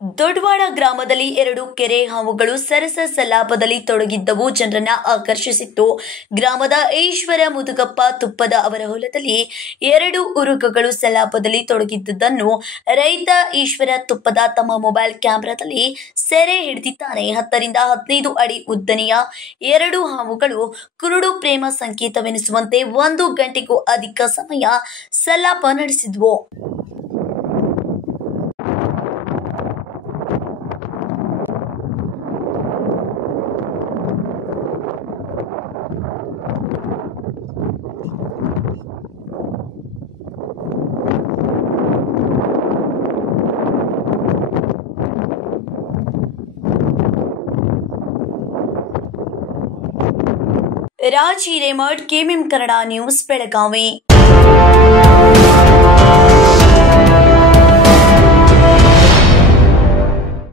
ದೊಡ್ಡವಾಡ ಗ್ರಾಮದಲ್ಲಿ ಎರಡು ಕೆರೆ ಹಾವುಗಳು ಸರಸ ಸಲಾಪದಲ್ಲಿ ತೊಡಗಿದ್ದವು ಜನರನ್ನ ಆಕರ್ಷಿಸಿತ್ತು. ಗ್ರಾಮದ ಈಶ್ವರ ಮುದುಗಪ್ಪ ತುಪ್ಪದ ಅವರ ಹೊಲದಲ್ಲಿ ಎರಡು ಉರುಗಗಳು ಸಲಾಪದಲ್ಲಿ ತೊಡಗಿದ್ದುದನ್ನು ರೈತ ಈಶ್ವರ ತುಪ್ಪದ ತಮ್ಮ ಮೊಬೈಲ್ ಕ್ಯಾಮೆರಾದಲ್ಲಿ ಸೆರೆ ಹಿಡಿದಿದ್ದಾನೆ. 10 ರಿಂದ 15 ಅಡಿ ಉದ್ದನೆಯ ಎರಡು ಹಾವುಗಳು ಕುರುಡು ಪ್ರೇಮ ಸಂಕೇತವೆನಿಸುವಂತೆ 1 ಗಂಟೆಗೂ ಅಧಿಕ ಸಮಯ ಸಲಾಪ ನಡೆಸಿದ್ವು. Raj Hiremath, KMM Kannada news, Belagavi.